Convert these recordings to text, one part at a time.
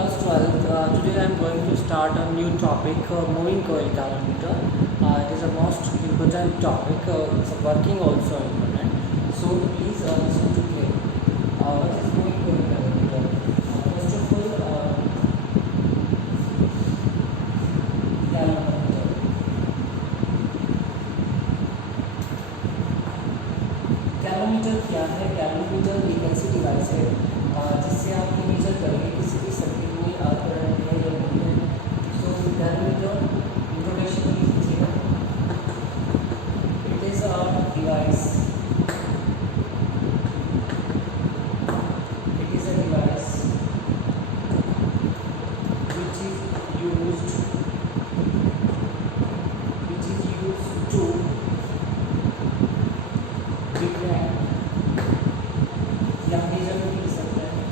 class 12th. Today I am going to start a new topic, moving coil calorimeter. It is a most important topic. It's working also important. So please listen to me. What is moving coil calorimeter? First of all, calorimeter. कैलोमीटर क्या है? कैलोमीटर एक ऐसी device है जिससे आप major करेंगे किसी भी सर्किट में करंट है या वोल्टेज। सो कैलोमीटर इंट्रोडक्शन कीजिएगा। It is a device, it is a device which is used to detect या मेजर भी कर सकते हैं,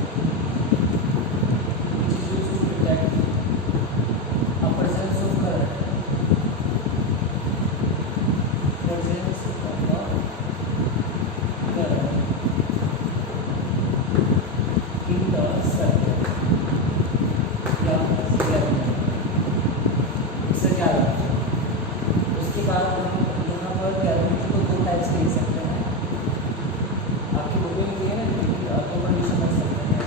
which is used to detect a presence of current, presence of the current in the circuit या कैलोमीटर। इससे क्या है? उसके बाद हम यहाँ पर कैलोमीटर को दो टाइप्स ले सकते हैं। आपकी बुक में दिए ना, दो कंडीशन रख सकते हैं।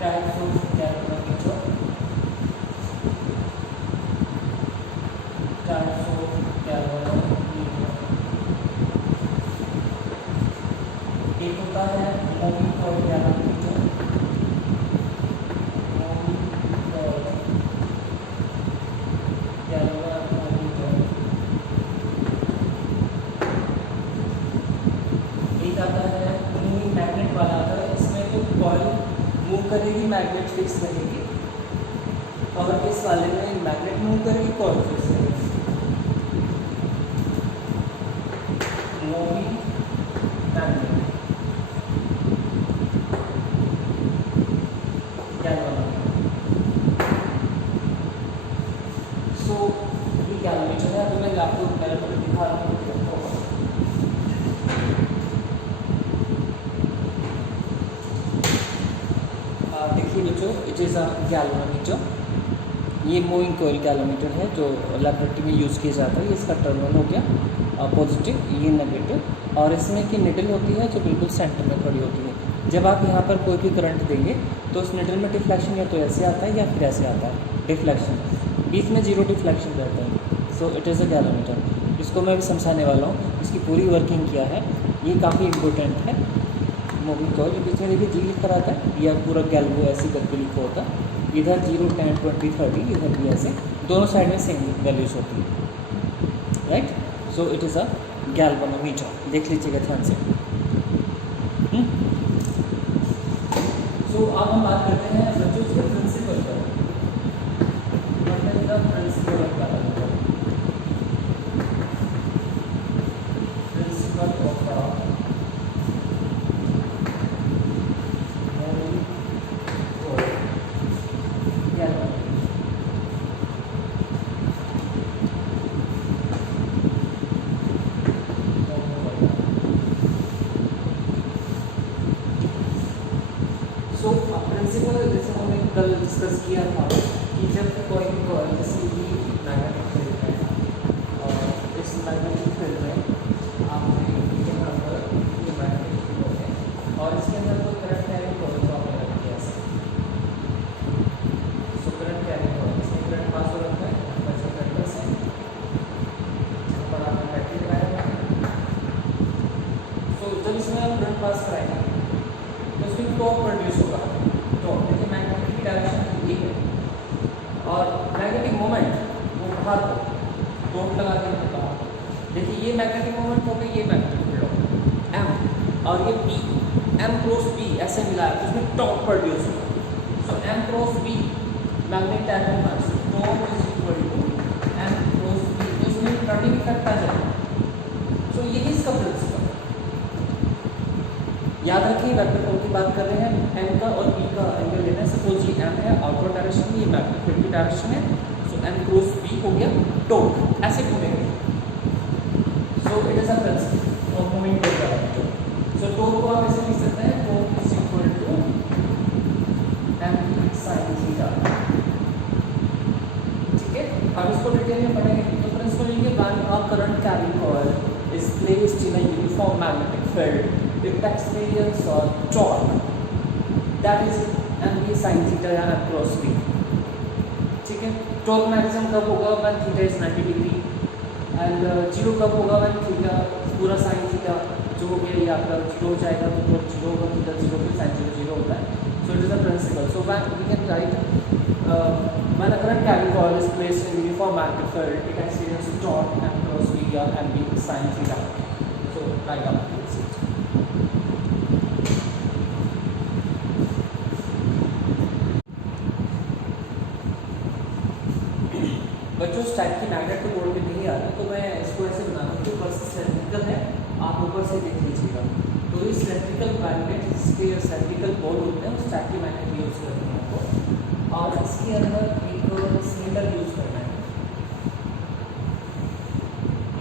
Types of कैलोमीटर, types of कैलोमीटर। एक होता है मूविंग कॉइल कैलोमीटर, मूविंग कॉइल कैलोमीटर। एक आता है मूविंग मैग्नेट वाला आता है, इसमें तो कॉइल मूव करेगी, मैग्नेट फिक्स रहेगी। और इस वाले में मैग्नेट मूव करेगी, कॉइल फिक्स रहेगी। Moving magnet galvanometer. सो ये कैलोमीटर है। अभी मैं आपको पहले दिखा रहा हूँ। देखिए बच्चों, इट इज़ अ गैल्वेनोमीटर। ये मूविंग कोयल गैल्वेनोमीटर है जो लैबोरेटरी में यूज़ किया जाता है। ये इसका टर्मिनल हो गया पॉजिटिव, ये नेगेटिव। और इसमें की निडल होती है जो बिल्कुल सेंटर में खड़ी होती है। जब आप यहाँ पर कोई भी करंट देंगे तो उस निडल में डिफ्लेक्शन या तो ऐसे आता है या फिर ऐसे आता है। डिफ्लेक्शन बीच में जीरो डिफ्लेक्शन रहता है। So it is a galvanometer. इसको मैं भी समझाने वाला हूँ, इसकी पूरी वर्किंग क्या है। ये काफ़ी इम्पोर्टेंट है। मूविंग कॉइल बीच में देखिए जी लिखा रहता है, या पूरा गैल्वो ऐसे करके लिखा होता है। इधर 0, 10, 20, 30, इधर भी ऐसे दोनों साइड में सेम वैल्यूज होती है, right. So it is a galvanometer. देख लीजिएगा ध्यान से। सो अब हम बात करते हैं बच्चों उसके प्रिंसिपल पर। Principle of galvanometer, principle of principle जैसे हमने कल डिस्कस किया था कि जब कोई कॉइल जैसे कि मैग्नेटिक फील्ड है और इस मैग्नेटिक फील्ड में आपने यहाँ पर ये मैग्नेटिक फील्ड है और इसके अंदर कोई करंट कैरिंग कॉइल को आपने रख दिया ऐसे। सो करंट कैरिंग कॉइल, इसमें करंट पास हो रखा है वैसे करंट से जहाँ पर आपने बैटरी लगाया है। सो जब इसमें आप करंट पास कराएंगे तो उसमें टॉर्क प्रोड्यूस होगा। तो देखिए मैग्नेटिक डायरेक्शन ये है और मैग्नेटिक मोमेंट वो बाहर को टॉर्क लगा के होता है। देखिए ये मैग्नेटिक मोमेंट हो गई, ये मैग्नेटिक फील्ड हो एम, और ये पी, एम क्रॉस पी ऐसे मिला है तो उसमें टॉर्क प्रोड्यूस होगा। So m cross p magnetic direction mass torque is equal to m cross p. तो इसमें टर्निंग इफेक्ट आ जाएगा। सो यही इसका प्रिंसिपल। याद रखिए वेक्टर कोण की बात कर रहे हैं, एम का और पी का एंगल लेना है। सपोज ये एम है आउटवर्ड डायरेक्शन में, ये मैग्नेटिक फील्ड की डायरेक्शन है। सो एम क्रॉस पी हो गया टॉर्क, ऐसे घूमेंगे। So it is a principle of moving coil galvanometer. So torque को आप ऐसे लिख सकते हैं, torque is equal to is placed in a uniform magnetic field, it experiences a torque that is mv sin theta या m cross v. ठीक है, torque maximum कब होगा when theta is 90 degree, and zero कब होगा when theta पूरा sine theta जो हो गया ये आपका जीरो हो जाएगा, तो टॉर्क जीरो होगा, थीटा जीरो पे साइन जीरो जीरो होता है. So it is a principle. So when we can write when a current carrying coil is placed in uniform magnetic field, it experiences torque m cross v or mv sin theta. So write down this. बच्चों stack की magnet तो board पे नहीं आ रहा, तो मैं इसको ऐसे बना रहा हूँ कि ऊपर से सिलेंड्रिकल है, आप ऊपर से देख लीजिएगा. तो ये सिलेंड्रिकल मैग्नेट जिसके सिलेंड्रिकल बोर्ड होते हैं उस स्टैक की मैग्नेट यूज करते हैं आपको, और इसके अंदर एक सिलेंडर यूज करना है.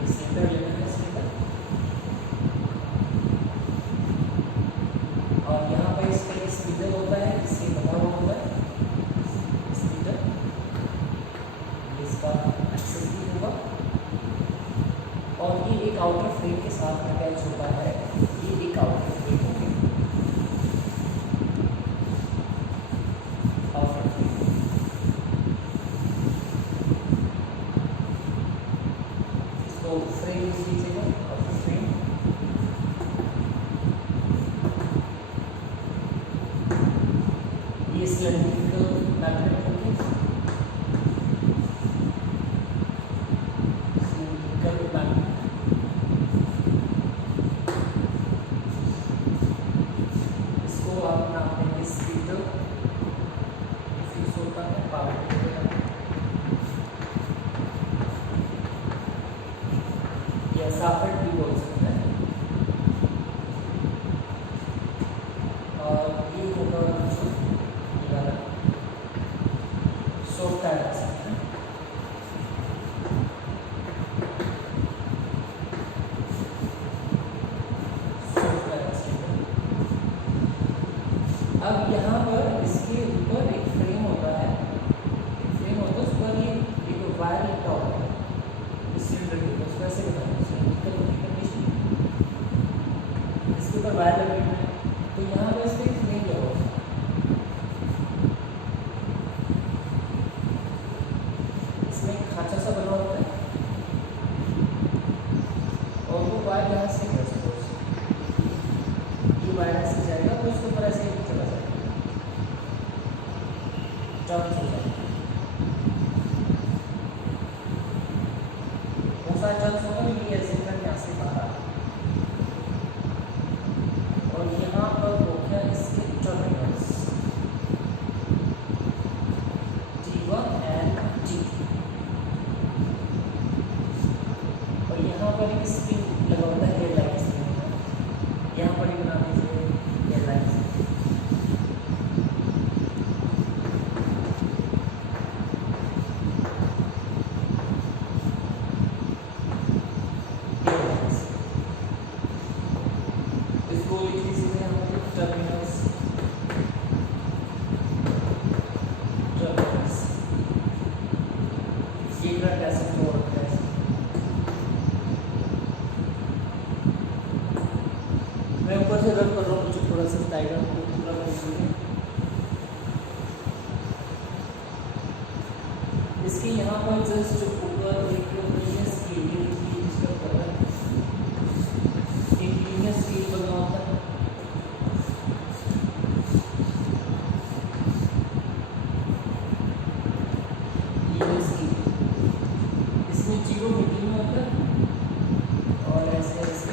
एक सिलेंडर लेना है, सिलेंडर, और यहाँ पर इसका एक स्पीडर होता है जिससे बना हुआ होता है स्पीडर, इसका एक्सेस भी होगा, और ये एक आउटर फ्रेम के साथ अटैच होता है. ये एक आउटर फ्रेम हो गया, आउटर फ्रेम. इसको फ्रेम यूज कीजिएगा, आउटर फ्रेम. ये सिलेंड्रिकल मैग्नेट हो गया, सिलेंड्रिकल मैग्नेट. इसको आप नाम देंगे स्पीडर, फ्यूज होता है पावर. या सॉकेट भी बोल सकते हैं. और ये होगा जो ये वाला सॉफ्टवेयर आ सकते हैं. सॉफ्टवेयर आ सकते हैं. अब यहाँ पर इसके ऊपर एक फ्रेम होता है, एक फ्रेम होता है, उस पर ये एक वायर लगा होता है इस सिलेंडर के ऊपर. उसको ऐसे बनाना है सिलेंडर की कंडीशन, इसके ऊपर वायर लगे हुए हैं, तो यहाँ पर इसमें एक फ्रेम लगा होता है. इसमें एक खांचा सा बना होता है, और वो वायर यहाँ से है, सपोज ये वायर ऐसे जाएगा तो उसके ऊपर ऐसे ही चला जाएगा, टर्न हो जाएगा. बहुत सारे टर्न्स होगा, ये ऐसे करके यहाँ से बाहर आ रहा है. और यहाँ पर हो गया इसके टर्मिनल्स T1 एंड T, और यहाँ पर एक स्प्रिंग लगा होता है एयरलाइन स्प्रिंग. यहाँ पर ही बना दीजिए एयरलाइन. इसको लिख दीजिए हम लोग टर्मिनल्स, टर्मिनल्स. ये करंट ऐसे फ्लो होता है. मैं ऊपर से रन कर रहा हूँ, मुझे थोड़ा सा डायग्राम को पूरा कर दीजिए. इसके यहाँ पर जस्ट ऊपर एक लीनियर स्केल, जिसका कलर एक लीनियर स्केल बना होता है. लीनियर स्केल, इसमें जीरो मिडिल में होता है, और ऐसे ऐसे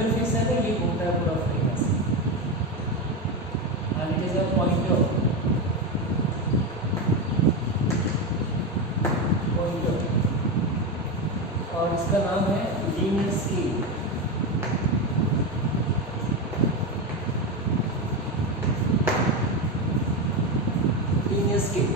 सिलेंडर फेस है तो ये घूमता है पूरा फ्री से। and it is a pointer और इसका नाम है linear scale. Linear scale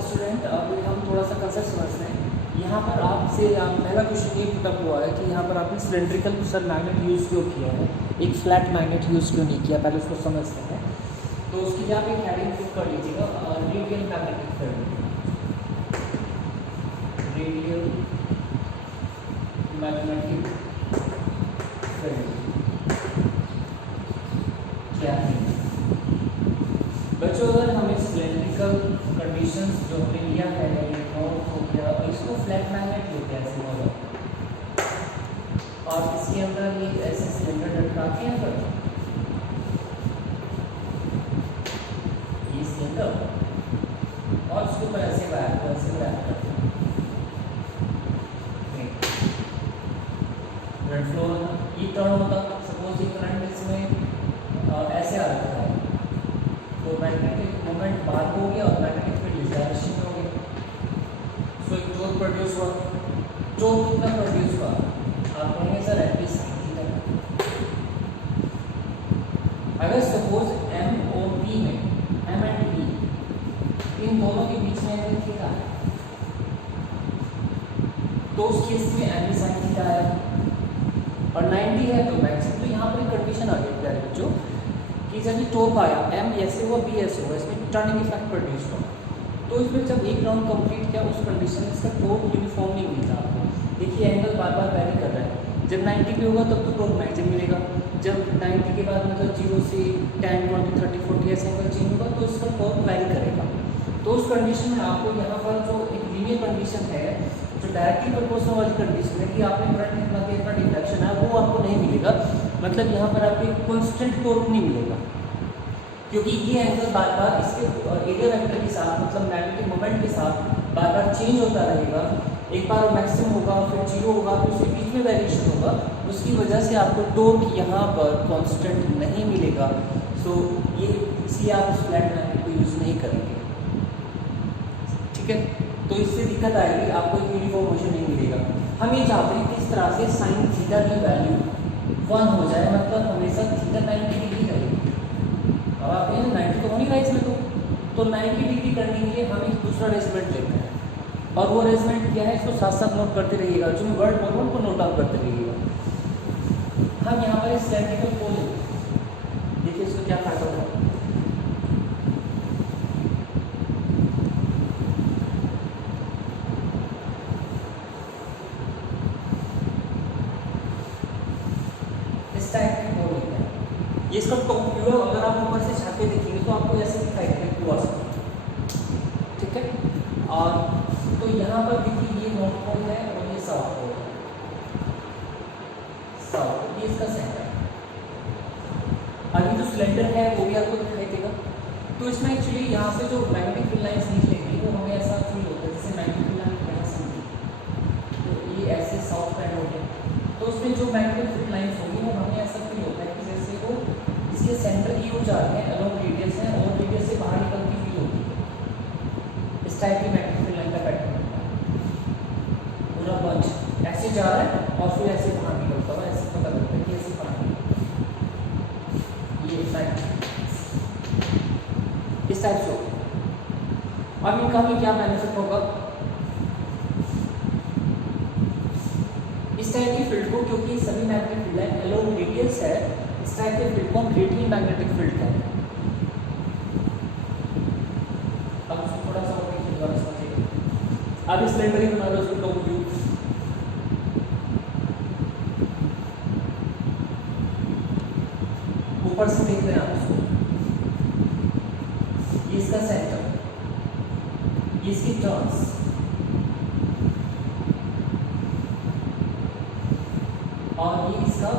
student अब हम थोड़ा सा कंसेप्ट समझते हैं। यहाँ पर आपसे पहला क्वेश्चन ये पुटअप हुआ है कि यहाँ पर आपने सिलेंड्रिकल सर मैग्नेट यूज़ क्यों किया है, एक फ्लैट मैग्नेट यूज़ क्यों नहीं किया, पहले उसको समझते हैं। तो उसकी लिए आप एक हेडिंग फिल कर लीजिएगा, radial magnetic field. Radial magnetic field क्या है बच्चों? अगर हमें सिलेंड्रिकल कंडीशंस जो हमने लिया है, नॉर्थ हो गया, इसको फ्लैट मैग्नेट लेते हैं ऐसे मॉडल, और इसके अंदर ये ऐसे सिलेंडर लटकाते हैं पर ये सिलेंडर और उसके ऊपर ऐसे वायर करते हैं। करंट फ्लो ये टर्न होता, सपोज ये करंट इसमें ऐसे आ रहा है तो मैग्नेटिक मोमेंट बाहर हो गया और मैग्नेटिक फील्ड इस डायरेक्शन में हो गया। सो एक टोर्क प्रोड्यूस हुआ। टोर्क कितना प्रोड्यूस हुआ? आप कहेंगे सर एट sin थीटा। अगर सपोज M और P में M एंड P इन दोनों के बीच में एंगल थीटा है तो उस केस में M sin थीटा है और 90 है तो मैक्सिमम। तो यहाँ पर एक कंडीशन आ गई प्यारे बच्चों कि जब ये टोर्क आया M ऐसे हुआ B ऐसे हुआ, इसमें टर्निंग इफेक्ट प्रोड्यूस हुआ, तो इसमें जब एक राउंड कंप्लीट किया उस कंडीशन में इसका टोर्क यूनिफॉर्म नहीं मिलता आपको। देखिए एंगल बार बार वैरी कर रहा है, जब 90 पे होगा तब तो टोर्क मैक्सिमम मिलेगा, जब 90 के बाद मतलब 0 से 10 20 30 40 ऐसे एंगल चेंज होगा तो इसका टोर्क वैरी करेगा। तो उस कंडीशन में आपको यहाँ पर जो एक लीनियर कंडीशन है, जो डायरेक्टली प्रोपोर्शनल वाली कंडीशन है कि आपने करंट इतना के इतना डिफ्लेक्शन है, वो आपको नहीं मिलेगा। मतलब यहाँ पर आपको एक कॉन्स्टेंट टोर्क नहीं मिलेगा, क्योंकि ये एंगल बार बार इसके एरिया वेक्टर के साथ मतलब मैग्नेटिक मोमेंट के साथ बार बार चेंज होता रहेगा। एक बार मैक्सिमम होगा फिर 0 होगा फिर उसके बीच में वेरिएशन होगा, उसकी वजह से आपको टोर्क यहाँ पर कांस्टेंट नहीं मिलेगा। सो ये इसलिए आप इस फ्लैट मैग्नेट को यूज़ नहीं करेंगे, ठीक है। तो इससे दिक्कत आएगी, आपको एक यूनिफॉर्म मोशन नहीं मिलेगा। हम ये चाहते हैं कि इस तरह से साइन थीटा की वैल्यू 1 हो जाए, मतलब हमेशा थीटा 90 डिग्री रहेगी। अब आप कहें 90 तो होनी रहा इसमें तो 90 डिग्री करने के लिए हम एक दूसरा अरेंजमेंट लेते हैं, और वो अरेंजमेंट क्या है इसको साथ साथ नोट करते रहिएगा, जो मैं वर्ड बोल रहा हूँ उनको नोट डाउन करते रहिएगा। हम यहाँ पर सिलेंड्रिकल पोल देखिए इसको क्या फायदा होगा। इस टाइप के पोल होते हैं, ये इसका टॉप व्यू है। अगर आप ऊपर से छापे देखेंगे तो आपको ऐसे दिखाई देगा, ठीक है। और तो यहाँ पर देखिए ये नॉर्थ पोल है और ये साउथ पोल है, साउथ ये इसका सेंटर। अभी जो सिलेंडर है वो भी आपको दिखाई देगा। तो इसमें एक्चुअली यहाँ से जो मैग्नेटिक फील्ड लाइंस निकलेंगी वो हमें ऐसा फील होता है जैसे मैग्नेटिक फील्ड लाइन यहाँ से, तो ये ऐसे साउथ साइड हो गया, तो उसमें जो मैग्नेटिक फील्ड लाइंस होगी वो हमें ऐसा फील होता है कि जैसे वो इसके सेंटर की ओर जा रहे हैं, अलॉन्ग रेडियस है और रेडियस से बाहर निकलती फील होती है। इस टाइप की मैग्नेटिक फील्ड लाइन का पैटर्न होता है, पूरा बंच ऐसे जा रहा है और फिर ऐसे बाहर निकलता हुआ, ऐसे पता लगता है कि ऐसे बाहर ये इफेक्ट इस टाइप से होगा। अब इनका हमें क्या बेनिफिट होगा इस टाइप की फील्ड को, क्योंकि सभी magnetic field line along radius है, इस टाइप के फील्ड को हम रेडियल मैग्नेटिक फील्ड कहते हैं। अब उसको थोड़ा सा और दोबारा समझिए। अब इस सिलेंडर ही बना लो उसको टॉप व्यू, ऊपर से देख रहे हैं आप उसको, ये इसका सेंटर, ये इसकी टर्न्स, और ये इसका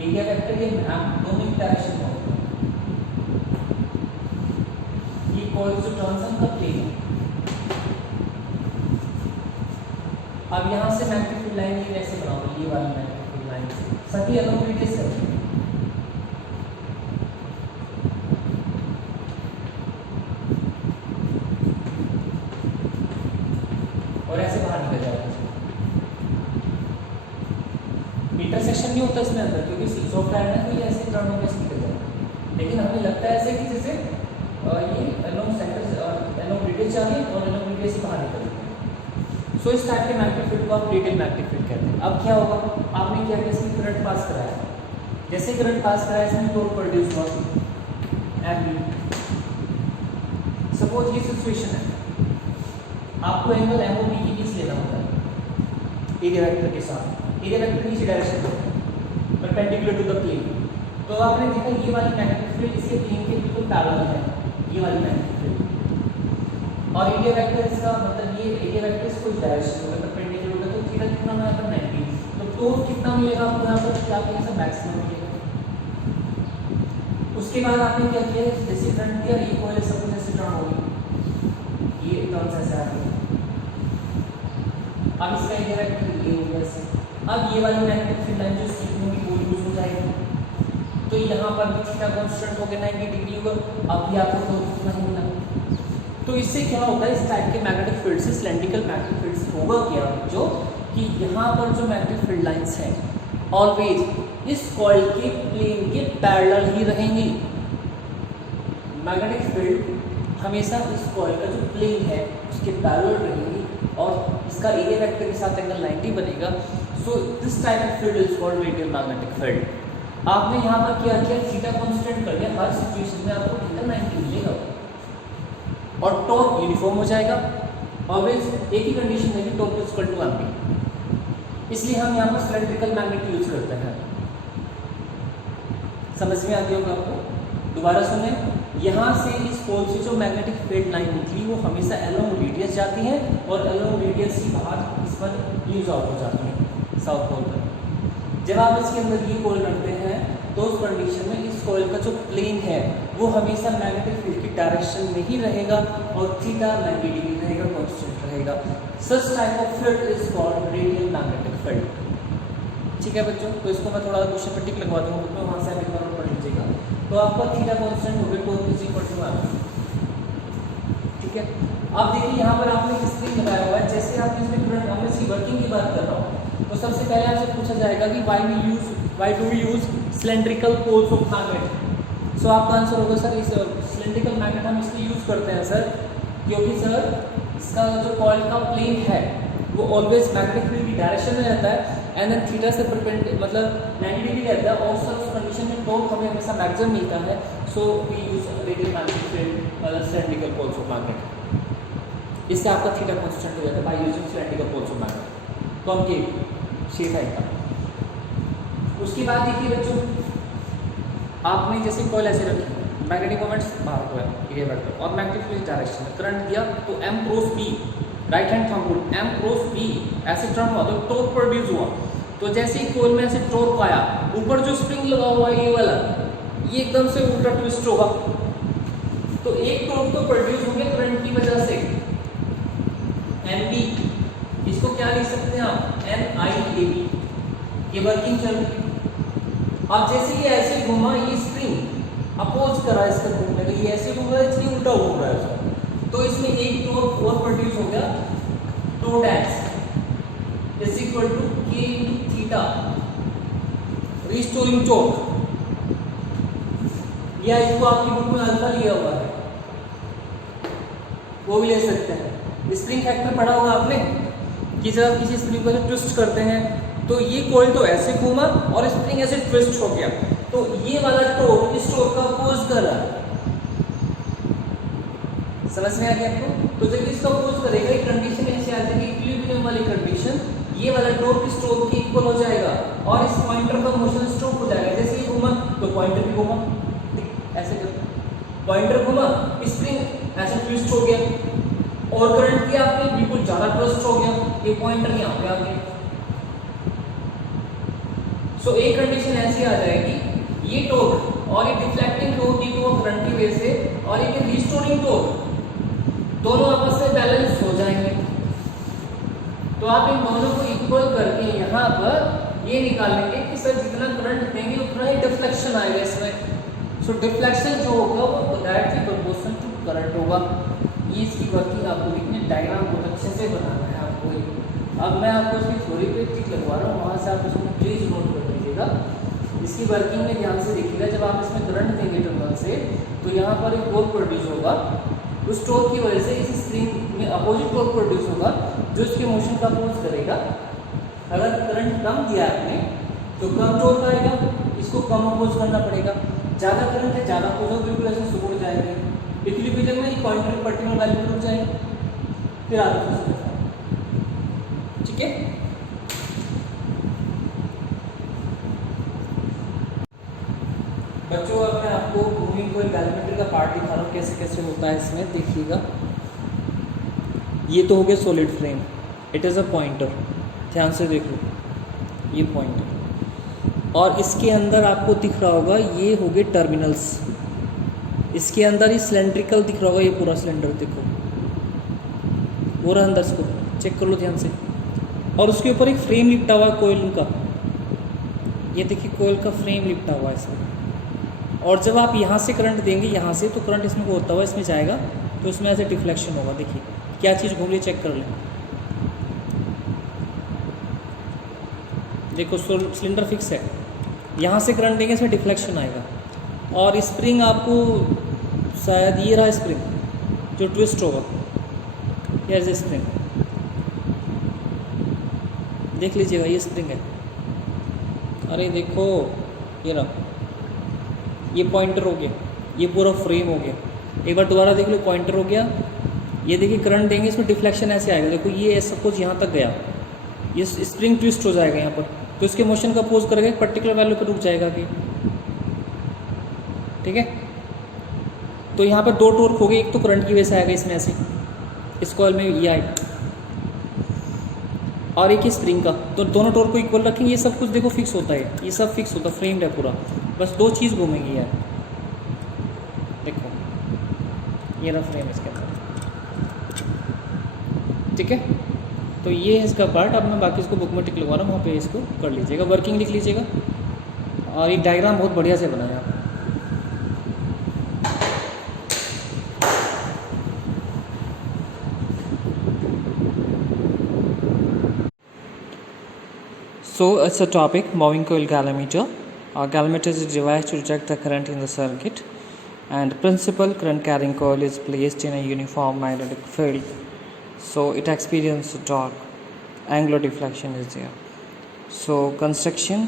एरिया वेक्टर, ये दोनों की डायरेक्शन होगा। कॉइल जो टर्न्स ऑन द प्लेन। अब यहाँ से मैग्नेटिक फील्ड लाइन ये ऐसे बनाओगे, ये वाली मैग्नेटिक फील्ड लाइन सभी अलग रेडियस है और ऐसे बाहर निकल जाएगा। इंटरसेक्शन नहीं होता इसमें अंदर, क्योंकि सीसॉ का है ना, तो ये ऐसे टर्न होकर ऐसे निकल जाएगा। लेकिन हमें लगता है ऐसे कि जैसे ये एलोंग सेंटर एलोंग रेडियस जा रही है और एलोंग रेडियस से बाहर निकल रही है। सो इस टाइप के मैग्नेटिक फील्ड को आप रेडियल मैग्नेटिक फील्ड कहते हैं। अब क्या होगा, आपने क्या किया, इसमें करंट पास कराया, जैसे करंट पास कराया इसमें टॉर्क प्रोड्यूस हुआ एम बी। सपोज ये सिचुएशन है, आपको एंगल एम ओ बी के बीच लेना होता है एरिया वेक्टर के साथ। एरिया वेक्टर नीचे डायरेक्शन में परपेंडिकुलर टू द प्लेन। तो आपने देखा ये वाली मैग्नेटिक फील्ड इसके प्लेन के बिल्कुल पैरेलल है, ये वाली मैग्नेटिक फील्ड। और एरिया वेक्टर इसका मतलब ये एरिया वेक्टर इसको इस डायरेक्शन में परपेंडिकुलर होगा, तो थीटा कितना है पर 90। तो टॉर्क कितना मिलेगा आपको यहाँ पर, आपको यहाँ से मैक्सिमम मिलेगा। उसके बाद आपने क्या किया, जैसे करंट दिया ये कॉइल सब ऐसे टर्न होगी, ये टर्न्स ऐसे आ गए। अब इसका एरिया वेक्टर ये हो गया ऐसे। अब ये वाली मैग्नेटिक फील्ड लाइन जो सीखने में वो यूज हो जाएगी, तो यहाँ पर भी थीटा कांस्टेंट हो गया 90 डिग्री होगा। अब भी आपको तो कितना ही मिला। तो इससे क्या होगा, इस टाइप के मैग्नेटिक फील्ड से सिलेंड्रिकल मैग्नेटिक फील्ड से होगा क्या, जो कि यहाँ पर जो मैग्नेटिक फील्ड लाइंस हैं ऑलवेज इस कॉइल के प्लेन के पैरेलल ही रहेंगी। मैग्नेटिक फील्ड हमेशा इस कॉइल का जो प्लेन है उसके पैरेलल रहेंगी और इसका एरिया वेक्टर के साथ एंगल 90 बनेगा। So this type of field is called radial magnetic field. आपने यहाँ पर क्या किया, थीटा कांस्टेंट कर दिया, हर सिचुएशन में आपको थीटा 90 मिलेगा और टॉर्क यूनिफॉर्म हो जाएगा। ऑलवेज एक ही कंडीशन है कि torque is equal to MP, इसलिए हम यहाँ पर सिलेंड्रिकल मैग्नेट यूज करते हैं। समझ में आ गया होगा आपको। दोबारा सुने, यहाँ से इस पोल से जो मैग्नेटिक फील्ड लाइन निकली वो हमेशा एलोंग रेडियस जाती है और एलोंग रेडियस ही बाहर इस पर यूज आउट हो जाती है साउथ पोल पर। जब आप इसके अंदर ये कॉइल रखते हैं तो उस कंडीशन में इस कॉइल का जो प्लेन है वो हमेशा मैग्नेटिक फील्ड की डायरेक्शन में ही रहेगा और थीटा 90 डिग्री रहेगा, कांस्टेंट रहेगा। Such type of field is called radial magnetic field. ठीक है बच्चों, तो इसको मैं थोड़ा क्वेश्चन पर टिक लगवा दूंगा, तो वहाँ से आप एक बार पढ़ लीजिएगा। तो आपका थीटा कांस्टेंट हो गया, torque is equal to M. ठीक है, अब देखिए यहाँ पर आपने स्प्रिंग लगाया हुआ है, जैसे आप इसमें करंट, मैं इसकी वर्किंग की बात कर रहा हूँ, तो सबसे पहले आपसे पूछा जाएगा कि why do we use cylindrical poles of magnet. So आपका आंसर होगा सर, इस सिलेंड्रिकल मैग्नेट हम इसलिए यूज करते हैं सर क्योंकि सर इसका जो कॉइल का प्लेन है वो ऑलवेज मैग्नेटिक फील्ड की डायरेक्शन में रहता है एंड देन थीटा से परपेंडिकुलर मतलब 90 डिग्री रहता है और सर उस कंडीशन में टॉर्क हमें हमेशा मैक्सिमम मिलता है। So we use radial magnetic field cylindrical poles of magnet. इससे आपका थीटा कांस्टेंट हो जाता है by using cylindrical poles of magnet. तो हम के शेप है का। उसके बाद देखिए बच्चों, आपने जैसे कॉइल ऐसे रखी, मैग्नेटिक मोमेंट्स बाहर हुआ एरिया वेक्टर और मैग्नेटिक फील्ड डायरेक्शन में करंट दिया तो m cross b, right hand thumb rule, m cross b ऐसे टर्न हुआ तो टॉर्क प्रोड्यूस हुआ। तो जैसे ही कॉइल में ऐसे टॉर्क आया, ऊपर जो स्प्रिंग लगा हुआ है ये वाला, ये एकदम से उल्टा ट्विस्ट होगा, तो एक टॉर्क तो प्रोड्यूस हो गया करंट की वजह से mb, इसको क्या लिख सकते हैं आप NIAB, ये वर्किंग चल रही। अब जैसे ये ऐसे घूमा, ये स्प्रिंग अपोज करा इसका घूमने का, ये ऐसे घूम रहा है, इसलिए उल्टा घूम रहा है इसका, तो इसमें एक टॉर्क और प्रोड्यूस हो गया, torque x is equal to k into theta restoring torque, या इसको आपकी बुक में अल्फा लिया हुआ है वो भी ले सकते हैं। स्प्रिंग फैक्टर पढ़ा होगा आपने कि जब किसी स्प्रिंग को ट्विस्ट करते हैं तो ये कॉइल तो ऐसे घूमा और स्प्रिंग ऐसे ट्विस्ट हो गया, तो ये वाला टॉर्क इस टॉर्क का अपोज कर रहा है। समझ में आ गया आपको? तो जब इसका अपोज करेगा, एक कंडीशन ऐसे आ जाएगी इक्विलिब्रियम वाली कंडीशन, ये वाला टॉर्क इस टॉर्क के इक्वल हो जाएगा और इस पॉइंटर का मोशन स्टॉप हो जाएगा। जैसे ये घूमा तो पॉइंटर भी घूमा, ऐसे पॉइंटर घूमा, स्प्रिंग ऐसे ट्विस्ट हो गया और करंट किया आपने बिल्कुल ज्यादा ट्विस्ट हो गया, ये पॉइंटर यहाँ पे आ गया। सो एक कंडीशन ऐसी आ जाएगी, ये टॉर्क और ये deflecting torque due to current की वजह से और ये रिस्टोरिंग टॉर्क दोनों आपस में बैलेंस हो जाएंगे। तो आप इन दोनों को इक्वल करके यहाँ पर ये निकालेंगे कि सर जितना करंट देंगे उतना ही डिफ्लेक्शन आएगा इसमें। सो डिफ्लेक्शन जो होगा वो डायरेक्टली प्रोपोर्शनल टू करंट होगा। ये इसकी वर्किंग आपको लिखनी है, डायग्राम बहुत अच्छे से बनाना है आपको ये। अब मैं आपको इसकी थ्योरी पे टिक लगवा रहा हूँ, वहाँ से आप इसको प्लीज नोट कर लीजिएगा। इसकी वर्किंग में ध्यान से देखिएगा, जब आप इसमें करंट देंगे टर्मिनल से तो यहाँ पर एक टॉर्क प्रोड्यूस होगा। उस टॉर्क की वजह से इस स्प्रिंग में अपोजिट टॉर्क प्रोड्यूस होगा जो इसके मोशन का अपोज करेगा। अगर करंट कम दिया है आपने तो कम टॉर्क आएगा, इसको कम अपोज करना पड़ेगा। ज़्यादा करंट है ज़्यादा अपोज, बिल्कुल ऐसे सुकड़ जाएंगे। इक्विलिब्रियम में पॉइंट पर्टिकुलर वैल्यू पर रुक जाएंगे, फिर आगे ठीक है। बच्चों अब मैं आपको मूविंग कोइल गैल्वेनोमीटर का पार्ट दिखा रहा हूँ कैसे कैसे होता है इसमें। देखिएगा, ये तो हो गया solid frame, it is a pointer, ध्यान से देख लो, ये पॉइंटर। और इसके अंदर आपको दिख रहा होगा ये हो गए टर्मिनल्स। इसके अंदर ही सिलेंड्रिकल दिख रहा होगा, ये पूरा सिलेंडर देखो, पूरा अंदर इसको चेक कर लो ध्यान से। और उसके ऊपर एक फ्रेम लिपटा हुआ कोयल का, ये देखिए कोयल का फ्रेम लिपटा हुआ है इसमें। और जब आप यहाँ से करंट देंगे, यहाँ से, तो करंट इसमें होता हुआ इसमें जाएगा, तो इसमें ऐसे डिफ्लेक्शन होगा। देखिए क्या चीज़ घूम रही, चेक कर लें। देखो सिलेंडर फिक्स है, यहाँ से करंट देंगे इसमें डिफ्लेक्शन आएगा। और स्प्रिंग आपको शायद ये रहा स्प्रिंग जो ट्विस्ट होगा, ये स्प्रिंग देख लीजिएगा, ये स्प्रिंग है। अरे देखो ये रहा, ये पॉइंटर हो गया, ये पूरा फ्रेम हो गया। एक बार दोबारा देख लो, पॉइंटर हो गया, ये देखिए करंट देंगे इसमें डिफ्लेक्शन ऐसे आएगा। देखो ये सपोज यहाँ तक गया, ये स्प्रिंग ट्विस्ट हो जाएगा यहाँ पर, तो इसके मोशन का अपोज करेगा, एक पर्टिकुलर वैल्यू पर रुक जाएगा कि ठीक है। तो यहाँ पर दो टॉर्क हो गए, एक तो करंट की वजह से आएगा इसमें ऐसे, इस कॉइल में ये आएगा, और एक ही स्प्रिंग का। तो दोनों टॉर्क को इक्वल रखेंगे। ये सब कुछ देखो फिक्स होता है, ये सब फिक्स होता है, फ्रेम्ड है पूरा, बस दो चीज़ घूमेंगी यार। देखो ये रहा फ्रेम इसके अंदर, ठीक है। तो ये है इसका पार्ट। अब मैं बाकी इसको बुक में टिक लगवा रहा हूँ, वहाँ पे इसको कर लीजिएगा, वर्किंग लिख लीजिएगा। और ये डायग्राम बहुत बढ़िया से बनाया आप। So it's a topic, moving coil galvanometer. Galvanometer is a device to detect the current in the circuit, and principal current carrying coil is placed in a uniform magnetic field, so it experiences torque. Angular deflection is there. So construction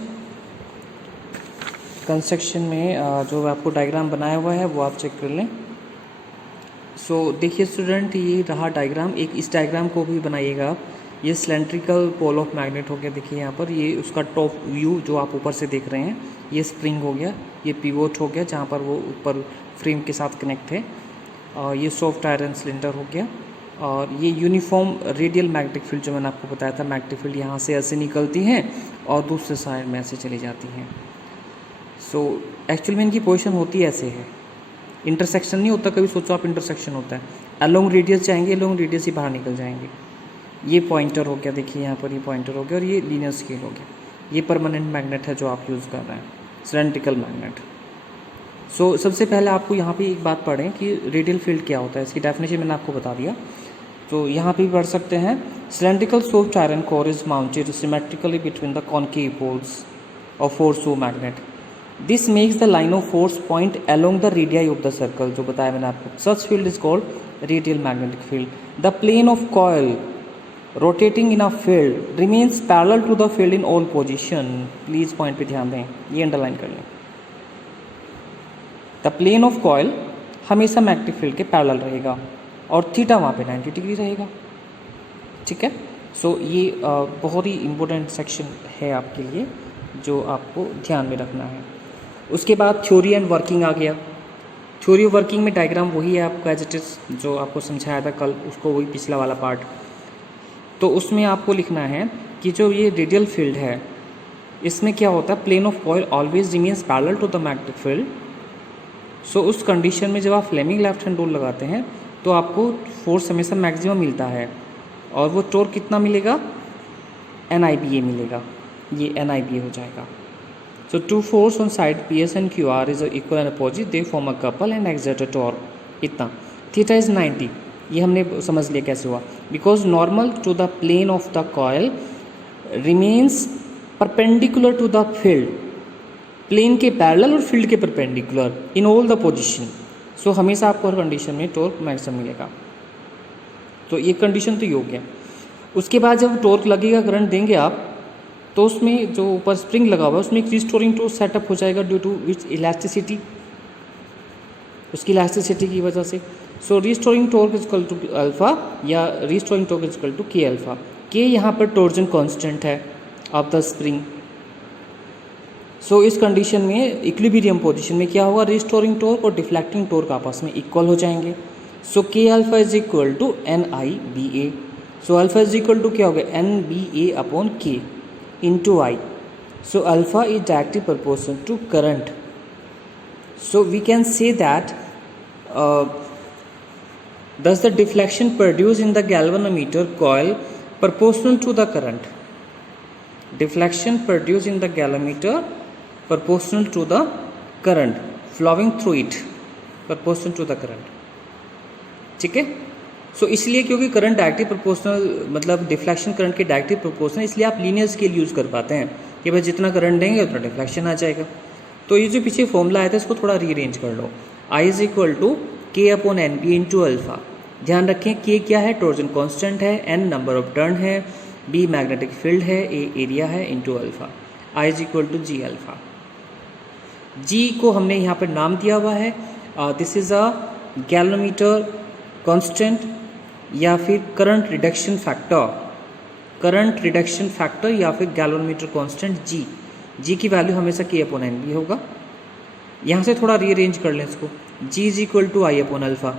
में जो आपको diagram बनाया हुआ है वो आप check कर लें। सो देखिए स्टूडेंट, ये रहा डायग्राम। एक इस डायग्राम को भी बनाइएगा आप। ये सिलेंड्रिकल पोल ऑफ मैग्नेट हो गया, देखिए यहाँ पर, ये उसका टॉप व्यू जो आप ऊपर से देख रहे हैं, ये स्प्रिंग हो गया, ये पिवोट हो गया जहाँ पर वो ऊपर फ्रेम के साथ कनेक्ट है, और ये सॉफ्ट आयरन सिलेंडर हो गया, और ये यूनिफॉर्म रेडियल मैग्नेटिक फील्ड जो मैंने आपको बताया था, मैग्नेटिक फील्ड यहाँ से ऐसे निकलती हैं और दूसरे साइड में ऐसे चली जाती हैं। सो एक्चुअल में इनकी पोजीशन होती ऐसे है, इंटरसेक्शन नहीं होता, कभी सोचो आप इंटरसेक्शन होता है, अलोंग रेडियस जाएंगे, अलोंग रेडियस ही बाहर निकल जाएंगे। ये पॉइंटर हो गया, देखिए यहाँ पर ये पॉइंटर हो गया, और ये लीनियर स्केल हो गया। ये परमानेंट मैग्नेट है जो आप यूज़ कर रहे हैं, सिलेंड्रिकल मैग्नेट। सो सबसे पहले आपको यहाँ पे एक बात पढ़ें कि रेडियल फील्ड क्या होता है, इसकी डेफिनेशन मैंने आपको बता दिया, तो यहाँ पे भी पढ़ सकते हैं। Cylindrical soft iron core is mounted symmetrically between the concave poles of horseshoe magnet. This makes the line of force point along the radii of the circle, जो बताया मैंने आपको। Such field is called radial magnetic field. The plane of coil rotating in a field remains parallel to the field in all position. Please point पे ध्यान दें, ये underline कर लें। द प्लेन ऑफ कॉयल हमेशा मैग्नेटिक फील्ड के parallel रहेगा, और थीटा वहाँ पे 90 डिग्री रहेगा, ठीक है। सो ये बहुत ही इम्पोर्टेंट सेक्शन है आपके लिए, जो आपको ध्यान में रखना है। उसके बाद थ्योरी एंड वर्किंग आ गया। थ्योरी ऑफ वर्किंग में डायग्राम वही है आपका एज इट इज, जो आपको समझाया था कल, उसको वही पिछला वाला पार्ट। तो उसमें आपको लिखना है कि जो ये रेडियल फील्ड है, इसमें क्या होता है, plane of coil always remains parallel to the magnetic field. So उस कंडीशन में जब आप फ्लेमिंग लेफ्ट हैंड रूल लगाते हैं तो आपको फोर्स हमेशा मैक्सिमम मिलता है, और वो टॉर्क कितना मिलेगा, NIBA मिलेगा, ये NIBA हो जाएगा। So two force on side PS and QR is equal and opposite, they form a couple and exert a torque. इतना थीटा इज 90, ये हमने समझ लिया कैसे हुआ, because normal to the plane of the coil remains perpendicular to the field, plane के parallel और field के perpendicular in all the position. So हमेशा आपको हर कंडीशन में टॉर्क मैक्सिमम मिलेगा। तो ये कंडीशन तो ये हो गया। उसके बाद जब टॉर्क लगेगा, करंट देंगे आप, तो उसमें जो ऊपर स्प्रिंग लगा हुआ है उसमें एक रिस्टोरिंग टॉर्क सेटअप हो जाएगा ड्यू टू विच इलास्टिसिटी, उसकी इलास्टिसिटी की वजह से। So restoring torque is equal to alpha, या restoring torque is equal to k alpha. K यहाँ पर टॉर्जन कांस्टेंट है ऑफ द स्प्रिंग। सो इस कंडीशन में इक्विलिब्रियम पोजीशन में क्या होगा, रिस्टोरिंग टॉर्क और डिफ्लेक्टिंग टॉर्क आपस में इक्वल हो जाएंगे। So k alpha is equal to NIBA। So alpha is equal to क्या हो गया, NBA अपॉन के into I. So alpha is directly proportional to current. So we can say that thus the deflection produced in the galvanometer coil proportional to the current. Deflection produced in the galvanometer proportional to the current flowing through it, proportional to the current. ठीक है। सो इसलिए क्योंकि current directly proportional, मतलब deflection current के directly proportional, इसलिए आप linear scale use कर पाते हैं कि भाई जितना करंट देंगे उतना डिफ्लेक्शन आ जाएगा। तो ये जो पीछे फॉर्मूला आया था इसको थोड़ा रीअरेंज कर लो। I is equal to K upon NB into alpha. ध्यान रखें के क्या है, टॉर्जन कांस्टेंट है, N नंबर ऑफ टर्न है, B मैग्नेटिक फील्ड है, A एरिया है, into alpha. I is equal to G alpha. G को हमने यहाँ पर नाम दिया हुआ है, this is a galvanometer constant या फिर current reduction factor, current reduction factor या फिर गैल्वेनोमीटर कांस्टेंट G। G की वैल्यू हमेशा K अपॉन NB होगा। यहाँ से थोड़ा रीअरेंज कर लें इसको, G is equal to I upon alpha.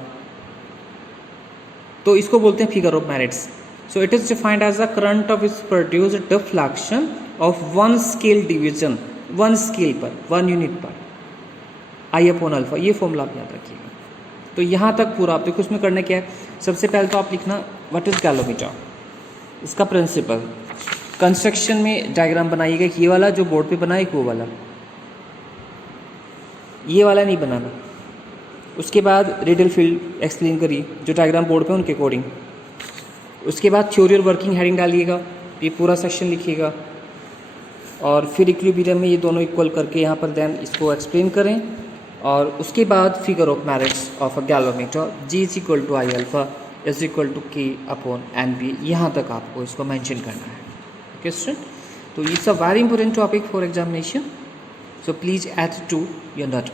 तो इसको बोलते हैं figure of merits. So it is defined as the current of is produced deflection of one scale division, one scale पर, वन यूनिट पर, I अपॉन अल्फा। ये formula आप याद रखिएगा। तो यहाँ तक पूरा आप देखो, इसमें करना क्या है, सबसे पहले तो आप लिखना व्हाट इज गैल्वेनोमीटर, इसका प्रिंसिपल। कंस्ट्रक्शन में डायग्राम बनाइएगा, ये वाला जो बोर्ड पे बना है वो वाला, ये वाला नहीं बनाना। उसके बाद रेडियल फील्ड एक्सप्लेन करिए जो डायग्राम बोर्ड पे उनके अकॉर्डिंग। उसके बाद थ्योरी और वर्किंग हेडिंग डालिएगा, ये पूरा सेक्शन लिखिएगा, और फिर इक्विलिब्रियम में ये दोनों इक्वल करके यहाँ पर देन इसको एक्सप्लेन करें। और उसके बाद figure of merits of a galvanometer, G is equal to I alpha is equal to K upon NB। यहाँ तक आपको इसको मेंशन करना है। ओके स्टूडेंट, तो it's a very important topic for examination, so please add to your note.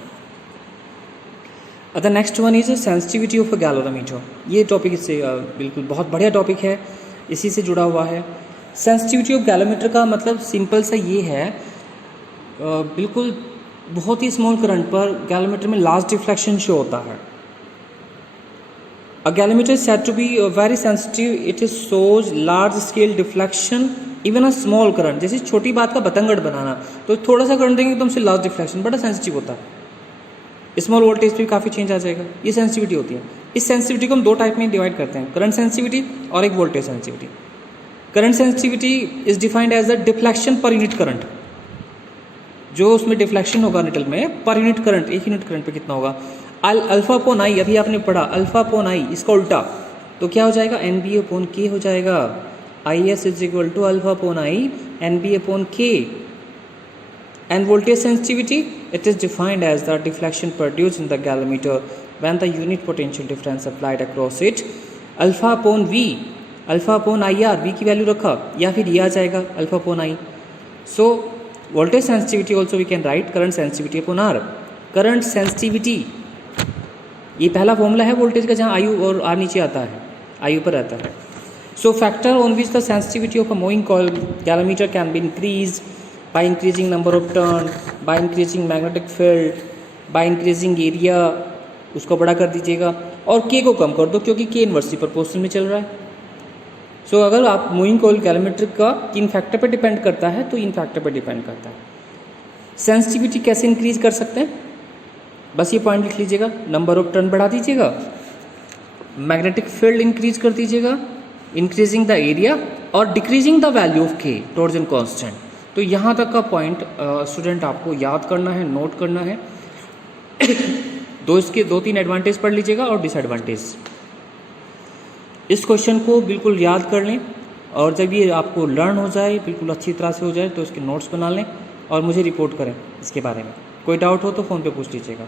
The next one is sensitivity of a galvanometer. ये topic इससे बिल्कुल बहुत बढ़िया टॉपिक है, इसी से जुड़ा हुआ है। सेंसिटिविटी ऑफ गैल्वेनोमीटर का मतलब सिंपल सा ये है, बिल्कुल बहुत ही स्मॉल करंट पर गैल्वेनोमीटर में लार्ज डिफ्लेक्शन शो होता है। A galvanometer is said to be very sensitive, it is shows large scale deflection even a small current. जैसे छोटी बात का बतंगड़ बनाना, तो थोड़ा सा करंट देंगे एकदम से लार्ज डिफ्लेक्शन, बड़ा सेंसिटिव होता है। स्मॉल वोल्टेज पे भी काफ़ी चेंज आ जाएगा, ये सेंसिटिविटी होती है। इस सेंसिटिविटी को हम दो टाइप में डिवाइड करते हैं, करंट सेंसिटिविटी और एक voltage sensitivity. Current sensitivity is defined as the deflection per unit current, जो उसमें डिफ्लेक्शन होगा निटल में पर यूनिट करंट, एक यूनिट करंट पे कितना होगा। अल्फा अपॉन आई, अभी आपने पढ़ा अल्फा अपॉन आई, इसका उल्टा तो क्या हो जाएगा, NB अपॉन के हो जाएगा। IS is equal to alpha upon I NB upon K. And voltage sensitivity, it is defined as the deflection produced in the galvanometer when the unit potential difference applied across it, alpha upon V, alpha upon IR, V की value रखा, या फिर ये आ जाएगा alpha upon I. So voltage sensitivity also we can write current sensitivity upon R। current sensitivity ये पहला formula है वोल्टेज का, जहाँ IU और R नीचे आता है, IU पर आता है। So factor on which the sensitivity of a moving coil galvanometer can be increase by increasing number of turn, by increasing magnetic field, by increasing area, उसको बड़ा कर दीजिएगा, और K को कम कर दो क्योंकि K इनवर्सली प्रोपोर्शनल में चल रहा है। सो अगर आप मूविंग कॉइल गैल्वेनोमीटर का किन फैक्टर पर डिपेंड करता है, तो इन फैक्टर पर डिपेंड करता है। सेंसिटिविटी कैसे इंक्रीज कर सकते हैं, बस ये पॉइंट लिख लीजिएगा, नंबर ऑफ टर्न बढ़ा दीजिएगा, मैग्नेटिक फील्ड इंक्रीज कर दीजिएगा, इंक्रीजिंग द एरिया और डिक्रीजिंग द वैल्यू ऑफ के टॉर्जन कांस्टेंट। तो यहाँ तक का पॉइंट स्टूडेंट आपको याद करना है, नोट करना है। दो तीन एडवांटेज पढ़ लीजिएगा और डिसएडवांटेज। इस क्वेश्चन को बिल्कुल याद कर लें और जब ये आपको लर्न हो जाए, बिल्कुल अच्छी तरह से हो जाए, तो इसके नोट्स बना लें और मुझे रिपोर्ट करें इसके बारे में। कोई डाउट हो तो फ़ोन पे पूछ लीजिएगा।